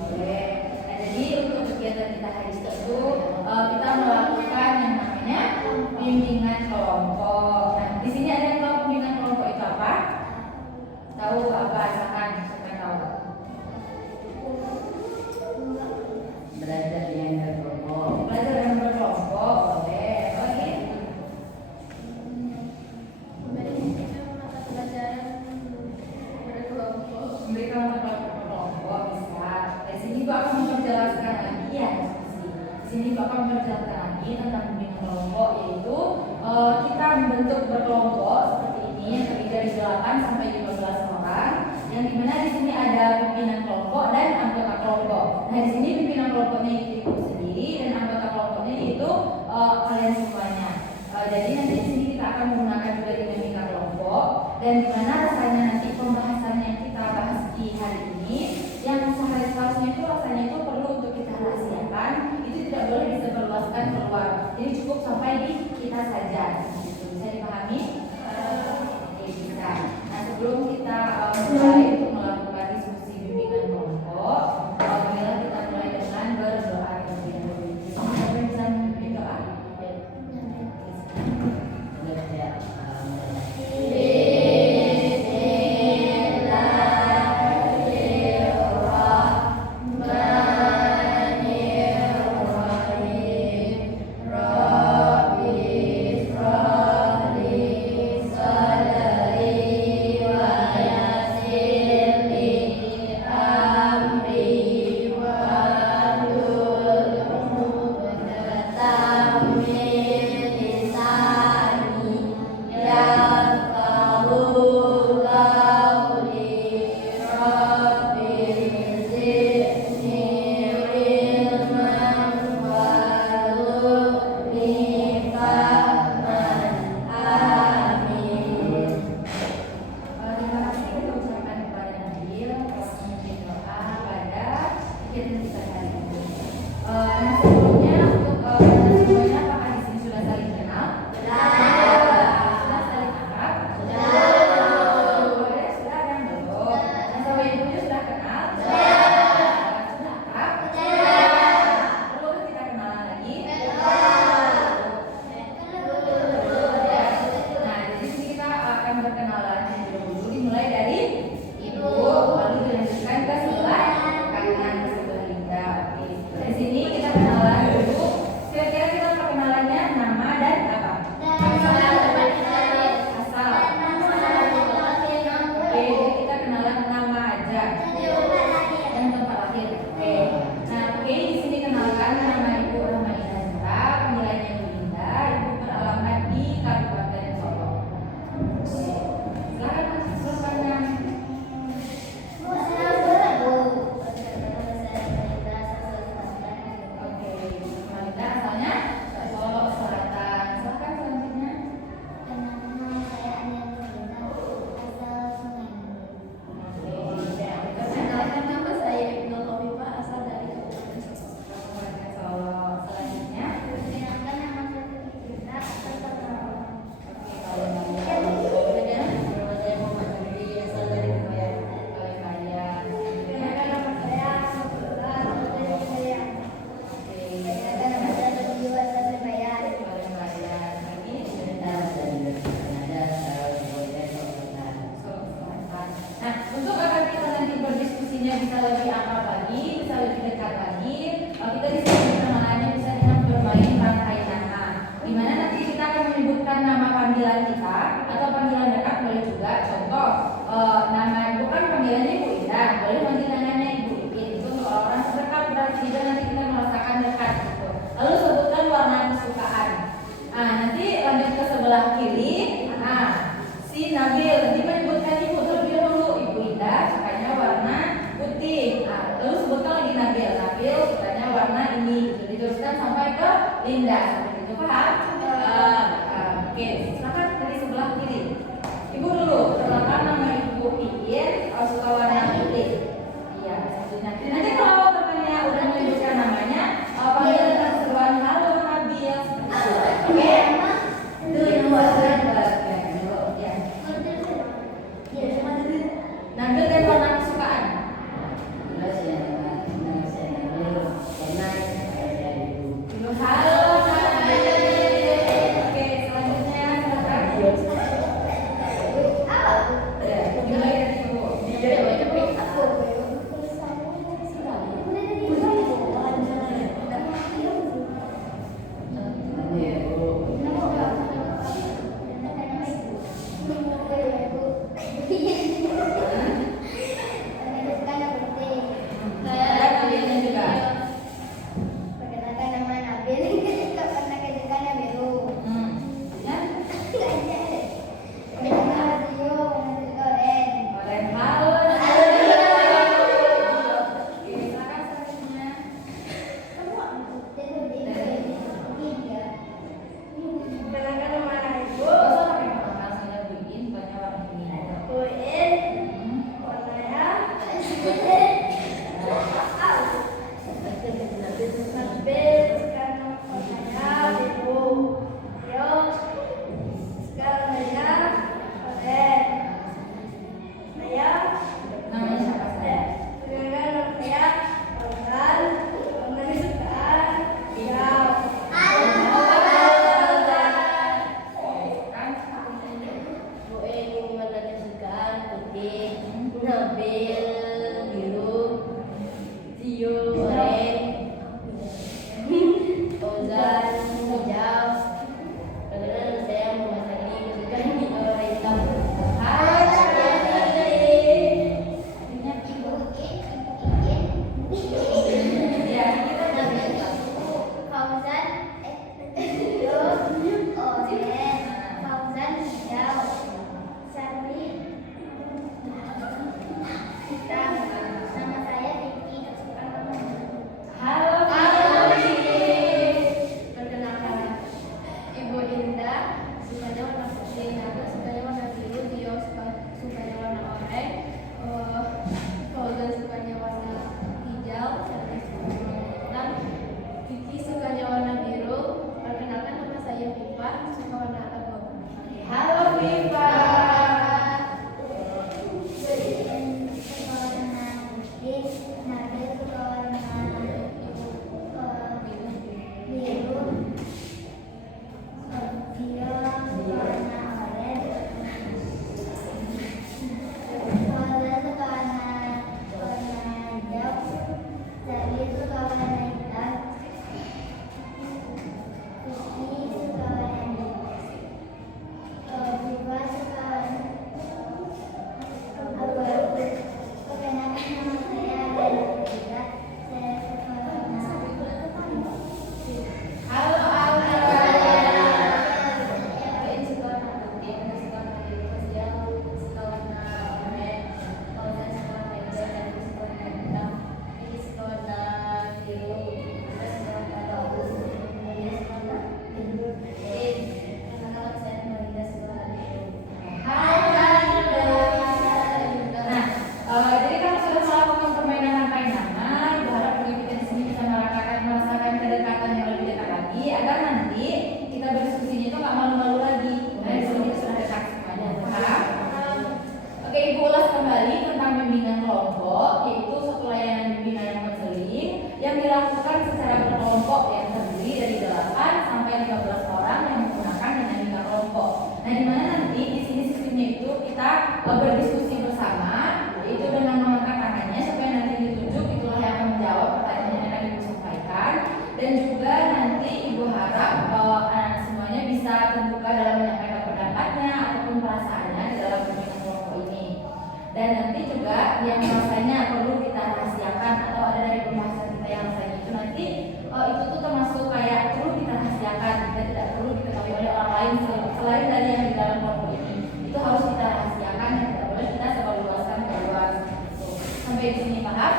Boleh. Nah, jadi untuk kegiatan kita hari itu kita melakukan yang namanya bimbingan kelompok. Nah, di sini ada yang tahu bimbingan kelompok itu apa? Tahu apa? Silakan, siapa tahu? Belajar dengan berkelompok. Belajar dengan berkelompok, boleh. Lagi? Memberikan mata berkelompok bisa. Di sini Bapak memperjelaskan lagi ya. Di sini Bapak memperjelaskan lagi tentang bimbingan kelompok, yaitu kita membentuk berkelompok seperti ini yang terdiri dari 8 sampai 15 orang. Yang dimana di sini ada pimpinan kelompok dan anggota kelompok. Nah, di sini pimpinan kelompoknya itu ibu sendiri dan anggota kelompoknya itu kalian semuanya. Jadi nanti di sini kita akan menggunakan juga dinamika kelompok dan gimana rasanya nanti pembahasan yang kita bahas di hari ini yang seharusnya itu rasanya itu perlu untuk kita rahasiakan, itu tidak boleh disebarluaskan keluar. Jadi cukup sampai di kita saja. Bisa dipahami? Oke, bisa. Nah, sebelum kita mulai untuk melakukan diskusi bimbingan kelompok, marilah kita mulai dengan berdoa terlebih dahulu. Siapa yang bisa memimpin doa? Jelas ya, Pak. Nabil biru, Tio oranye, Ozan hijau. Kemudian saya Muhammad Ali kesukaan hitam. Berdiskusi bersama, yaitu dengan mengangkat tangannya supaya nanti ditunjuk itulah yang akan menjawab pertanyaan yang akan ibu sampaikan. Dan juga nanti ibu harap bahwa anak semuanya bisa terbuka dalam menyampaikan pendapatnya ataupun perasaannya di dalam pembinaan kelompok ini. Dan nanti juga yang rasanya perlu kita rahasiakan atau ada dari pembahasan kita yang rasanya itu nanti itu tuh termasuk kayak perlu kita rahasiakan dan tidak perlu diketahui oleh orang lain selain dari yang di dalam kelompok ini. Itu harus kita rahasiakan dan tidak boleh kita sebarluaskan ke luar. Sampai di sini paham?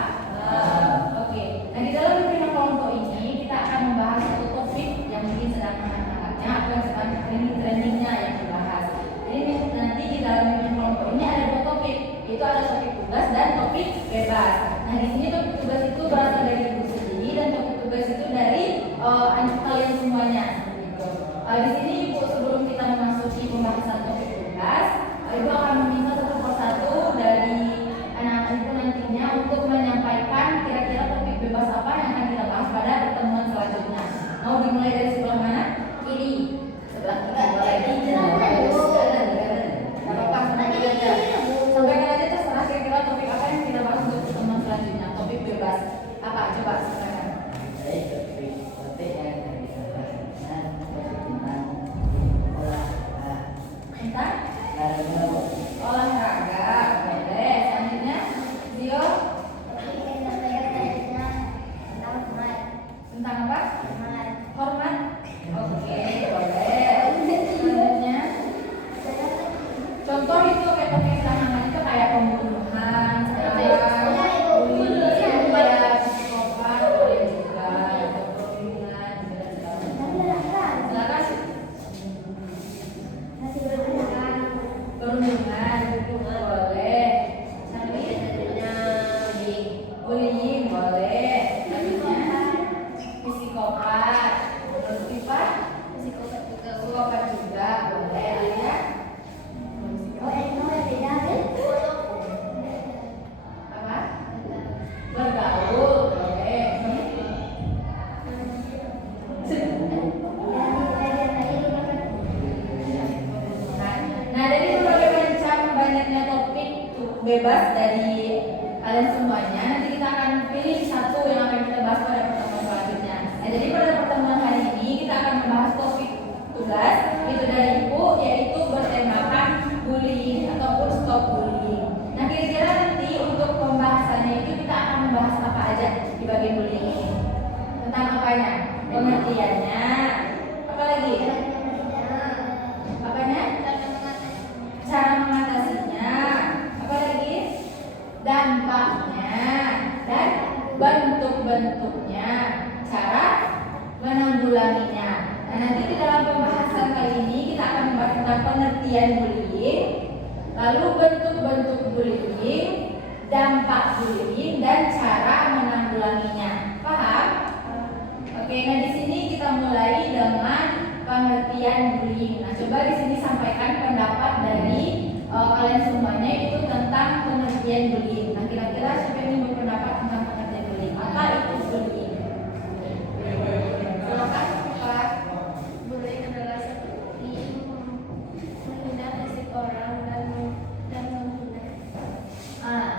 Oke. Nah, di dalam pembinaan kelompok ini kita akan membahas satu topik yang mungkin sedang hangat-hangatnya atau yang sedang trending-trendingnya yang dibahas. Jadi nanti di dalam pembinaan kelompok ini ada dua topik, yaitu ada topik tugas dan topik bebas. Nah, di sini topik tugas itu berasal dari ibu sendiri dan topik tugas itu dari kalian semuanya. Gitu. Di sini ibu sebelum kita memasuki pembahasan topik tugas, ibu akan meminta satu persatu dari anak-anak ibu nantinya untuk menyampaikan kira-kira topik bebas apa yang akan kita bahas pada pertemuan selanjutnya. Mau dimulai dari sebelah mana? Kiri. Sebelah kiri. Boleh aja. Sampaikan aja terserah kira-kira topik apa yang kita bahas untuk pertemuan selanjutnya. Topik bebas apa? Coba silakan. Topik yang akan kita bahas tentang olahraga. Boleh. Selanjutnya, Dio. Tentang apa? Hormat. Oke, boleh. Selanjutnya, contoh itu kayak topik sederhana itu kayak pembunuhan, psikopat, boleh juga, perundungan, silakan. Perundungan, boleh. Selanjutnya, bullying, boleh. Selanjutnya, psikopat, psikopat juga, boleh. Alia? Apa? Bergaul, boleh. Nah, dari berbagai macam banyaknya topik bebas dari dari kalian semuanya. Nanti kita akan pilih satu yang akan kita bahas pada pertemuan selanjutnya. Nah, jadi pada pertemuan hari ini kita akan membahas topik tugas itu dari Ibu, yaitu bertemakan bullying ataupun stop bullying. Nah, kira-kira nanti untuk pembahasannya itu kita akan membahas apa aja di bagian bullying ini? Tentang apanya? Pengertiannya. Apa lagi? Apanya? Cara mengatasinya. Apa lagi? Dampaknya dan bentuk-bentuknya. Cara menanggulanginya. Nah, nanti di dalam pembahasan kali ini kita akan membahas tentang pengertian bullying, lalu bentuk-bentuk bullying, dampak bullying, dan cara menanggulanginya. Paham? Oke, nah di sini kita mulai dengan pengertian bullying. Nah, coba di sini sampaikan pendapat dari kalian semuanya itu tentang pengertian bullying. Nah, kira-kira siapa yang ingin berpendapat tentang pengertian bullying? Apa itu bullying? Silakan, Pak. Bullying adalah seperti menghina fisik orang dan menghina.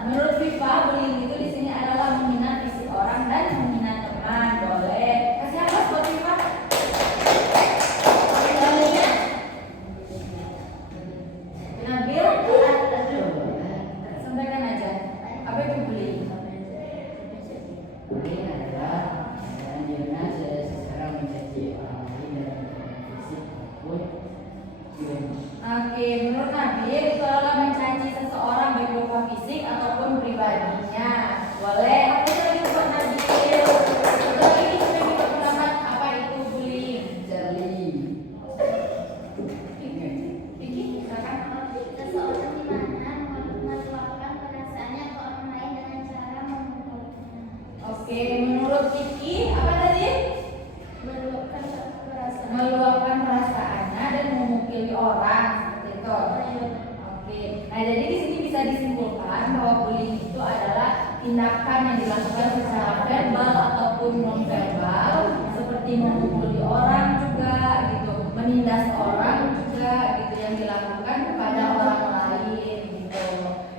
Menurut Viva, bullying itu di sini adalah menghina fisik orang dan menghina teman. Boleh. Kasih apa buat Viva? Dalilnya? Nabil? Sampaikan aja. Apa itu bullying? Bullying adalah anjuran seseorang mencaci orang lain dalam bentuk fisik maupun pribadi. Oke, menurut Nabil itu adalah mencaci seseorang baik berupa fisik ataupun pribadinya. Boleh. Apa lagi buat Nabil? Satu lagi kita ingin berpendapat apa itu bullying? Jali. Vicky, silakan. Seseorang di mana meluapkan perasaannya ke orang lain dengan cara memukulnya. Oke, menurut Vicky apa tadi? Meluapkan perasaan. Meluapkan perasaannya dan memukuli orang seperti itu. Oke, nah jadi di sini bisa disimpulkan bahwa bullying itu adalah tindakan yang dilakukan secara verbal ataupun non verbal, seperti memukuli orang juga gitu, menindas orang juga gitu yang dilakukan kepada orang lain gitu.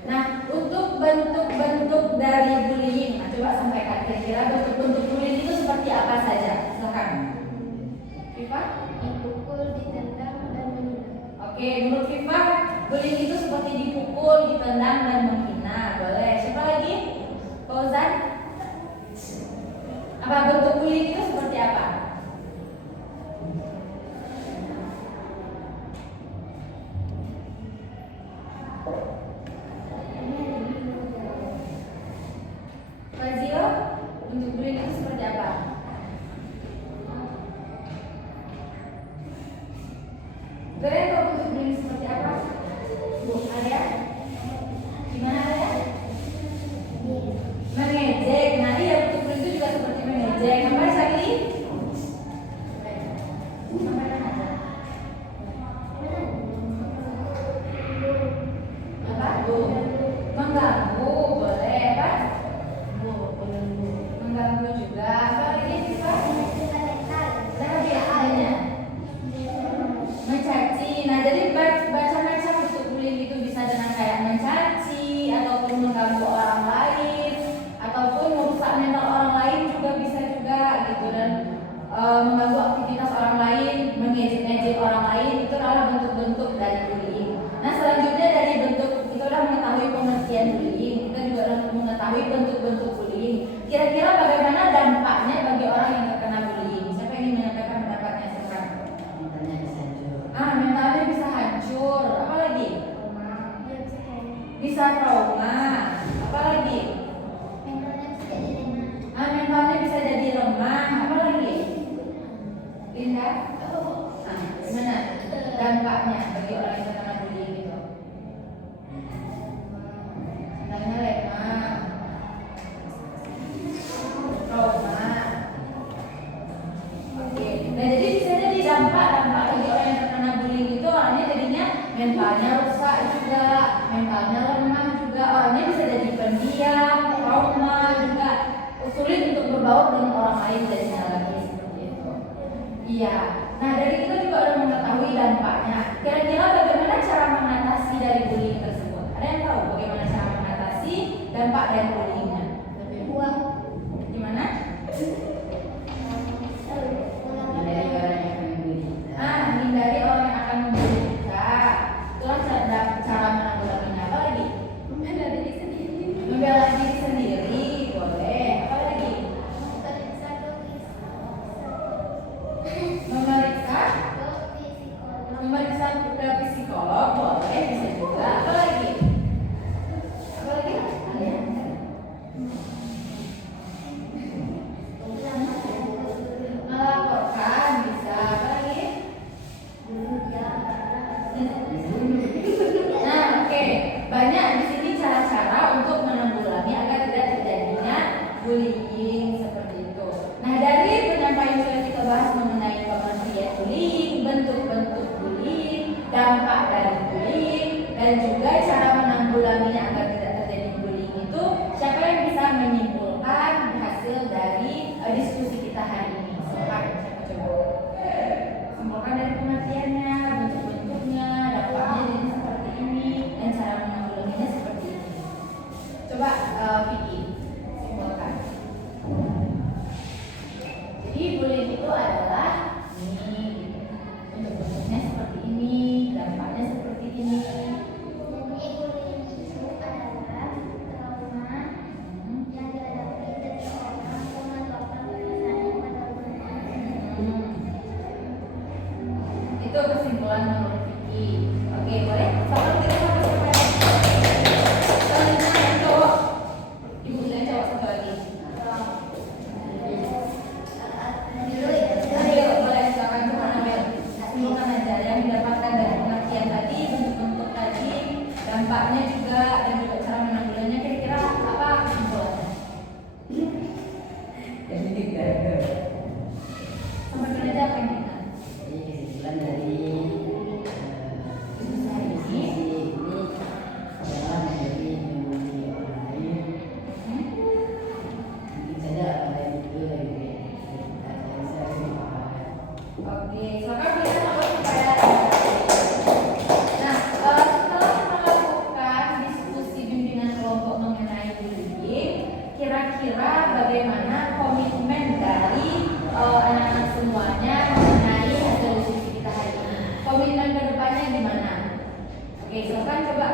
Nah, untuk bentuk-bentuk dari bullying, nah coba sampaikan kira-kira bentuk-bentuk bullying itu seperti apa saja? Silakan. Viva? Dipukul, ditendang, dan menghina. Oke, menurut Viva, bullying itu seperti dipukul, ditendang, dan menghina. Boleh. Siapa lagi? Fauzan? Apa bentuk bullying itu seperti apa? Fazio, bentuk bullying itu seperti apa? Kalian tahu bentuk bullying seperti apa? Bu, Arya? Gimana Arya? Mengejek. Nah, iya bentuk bullying itu juga seperti mengejek. Sampai lagi? Sampai aja. Apa? Bu. Mengganggu, boleh apa? Mengganggu juga. Apa lagi Viva? Nah, biasanya mencaci. Nah, jadi macam-macam bentuk bullying itu bisa dengan kayak mencaci ataupun mengganggu orang lain ataupun merusak mental orang lain juga bisa juga gitu, dan mengganggu aktivitas orang lain, mengejek-ngejek orang lain itu adalah bentuk-bentuk dari bullying. Nah, selanjutnya dari bentuk itu adalah mengetahui pengertian bullying. Kita juga harus mengetahui bentuk-bentuk bullying. Kira-kira bagaimana dampaknya bagi orang yang terkena bullying? Siapa yang ingin menyampaikan pendapatnya sekarang? Mentalnya bisa hancur. Mentalnya bisa hancur. Apa lagi? Bisa trauma. Apa lagi? Mentalnya bisa jadi lemah. Apa lagi? Linda? Gimana dampaknya bagi orang yang terkena bullying itu? Mentalnya lemah, trauma. Oke. Nah, jadi bisa jadi dampak bagi orang yang terkena bullying itu orangnya jadinya mentalnya rusak juga, mentalnya lemah juga, orangnya bisa jadi pendiam, trauma juga, sulit untuk berbaur dengan orang lain jadinya lagi seperti itu. Iya. Nah, dari kita juga udah mengetahui dampaknya. Kira-kira bagaimana cara mengatasi dari bullying tersebut? Ada yang tahu bagaimana cara mengatasi dampak dari bullyingnya. Gimana? Dari orang yang akan membuli kita. Hindari orang yang akan membuli kita. Itulah cara menanggulanginya. Apa lagi? Membela diri sendiri, boleh. Apa lagi? Memeriksa ke psikolog, boleh, bisa juga. Apa lagi? Melaporkan, bisa. Apa lagi? Nah, oke. Banyak di sini cara-cara untuk menanggulangi agar tidak terjadinya bullying seperti itu. Nah, dari penyampaian sudah kita bahas mengenai pengertian bullying, bentuk-bentuk bullying, dampak dari bullying, dan juga cara menanggulanginya agar tidak terjadi bullying itu. Siapa yang bisa menyimpulkan hasil dari diskusi kita hari ini? Silakan, siapa coba? Simpulkan dari pengertiannya, bentuk-bentuknya, dampaknya jadi seperti ini, dan cara menanggulanginya seperti ini. Coba Vicky, simpulkan. Jadi bullying itu adalah ini, bentuk-bentuknya seperti ini, dampaknya seperti ini. Itu kesimpulan menurut Vicky. Oke, boleh? Soal kita sama-sama. Selanjutnya yang cowok. Ibu saya cowok satu lagi. Ambil, boleh silakan Tuhan ambil. Simpulkan aja yang didapatkan dari pengertian tadi, bentuk-bentuk tadi, dampaknya juga, dan juga cara menanggulannya. Kira-kira apa kesimpulannya? Jadi gagal. Sampaikan aja apa yang kita. Jadi kesimpulan dari Diskusi hari ini. ini adalah menjadi membuli orang lain. Mungkin saja orang lain itu lebih bisa lebih paham. Oke, silakan berikan apa supaya. Nah, setelah melakukan diskusi bimbingan kelompok mengenai bullying, kira-kira bagaimana komitmen dari anak-anak semuanya mengenai hasil diskusi kita hari ini? Komitmen kedepannya gimana? Oke, silakan coba.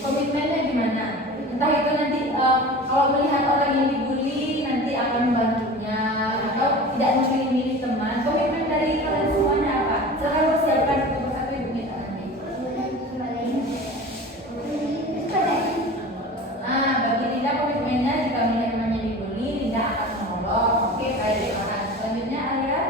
Komitmennya gimana? Entah itu nanti kalau melihat orang yang dibully nanti akan membantunya atau tidak memilih-milih teman. Komitmen dari kalian semuanya apa? Silakan persiapkan satu persatu ibu minta nanti. Bagi Linda komitmennya jika melihat temannya dibully, Linda akan menolong. Oke, baik. Selanjutnya Alia.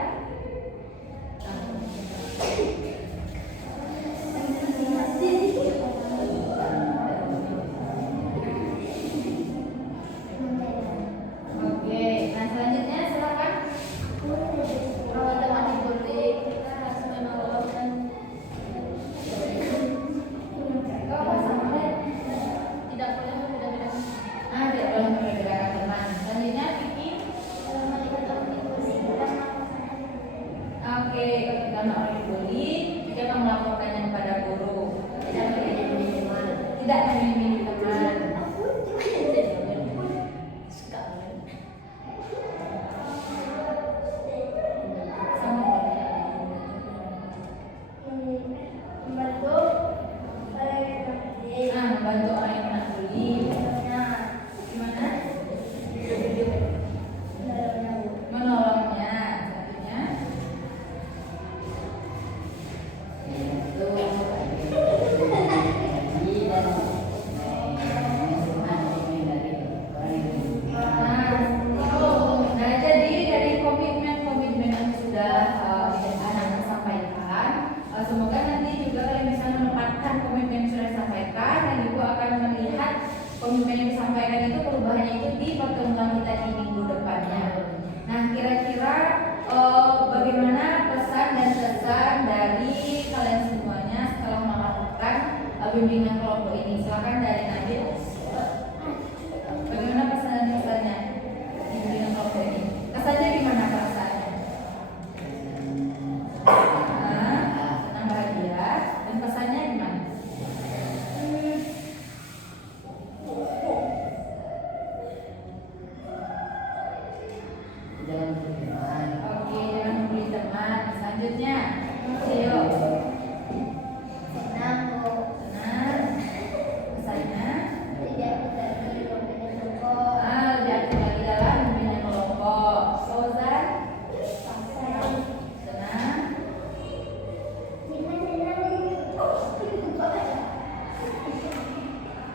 Oke, nah selanjutnya silakan. Kalau teman dibully, kita harus menolong dan kau sama tidak boleh membeda-bedakan. Tidak boleh membeda-bedakan teman. Selanjutnya Vicky. Oke, ketika orang dibully, kita akan melaporkannya kepada guru. Tidak memilih teman. Sama membantu orang yang kena bully. Gimana? Menolongnya. Satunya. Nah, jadi dari komitmen-komitmen yang sudah anak-anak sampaikan, semoga nanti juga kalian bisa menempatkan komitmen yang sudah disampaikan dan ibu akan melihat komitmen yang disampaikan itu perubahannya itu di pertemuan kita di minggu depannya. Nah, kira-kira bagaimana pesan dan kesan dari kalian semuanya setelah melakukan bimbingan kelompok ini? Silakan dari Nabil. Bagaimana pesan dan kesannya di bimbingan kelompok ini? Kesannya gimana Pak? Selanjutnya, Rio. Senang, Bu. Senang. Pesannya. Tidak berbagi pemimpin kelompok. Lebih aktif lagi dalam membina kelompok. Fauzan. Senang. Senang.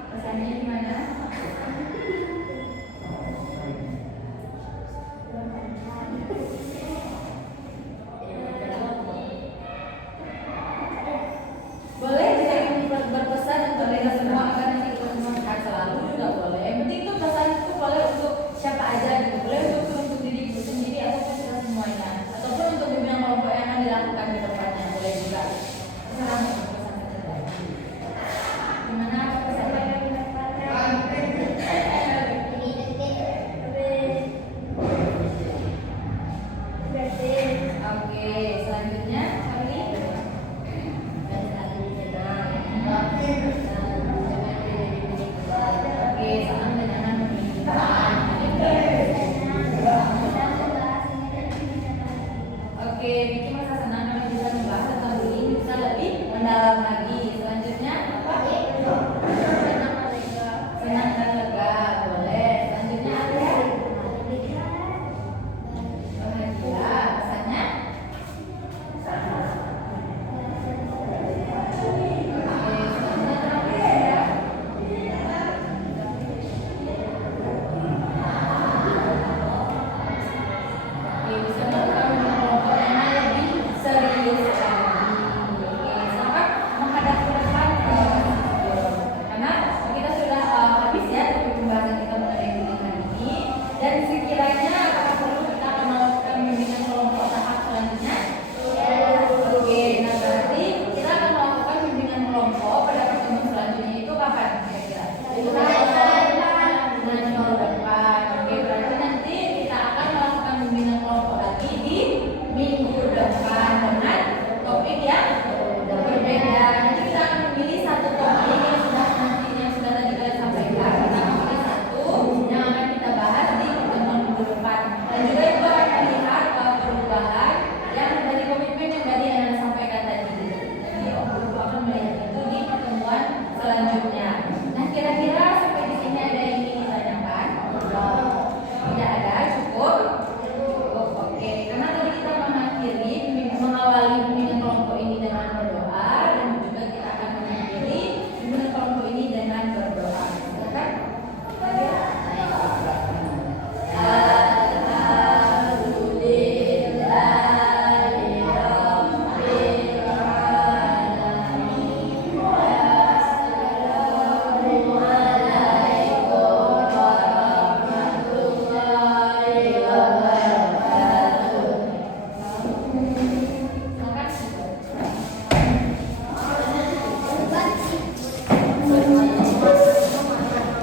Pesannya gimana? Boleh kita berpesan untuk mereka semua agar nanti kita semua sehat selalu juga boleh. Yang penting tuh pesan itu boleh untuk siapa aja gitu. Boleh untuk diriku sendiri ataupun kita semuanya. Ataupun untuk pimpinan kelompok yang akan dilakukan di depannya boleh juga. Terserah mau pesan terbaik. Gimana pesannya? Oke, selanjutnya Charlie. Oke, salam dan jangan meninggikan. Oke, Vicky merasa senang karena bisa membahas tentang bullying, bisa lebih mendalam lagi. Selanjutnya apa? Senang dan lega, boleh. Selanjutnya Alia. Bahagia, pesannya? Oke, selanjutnya terakhir ya. Oke, bisa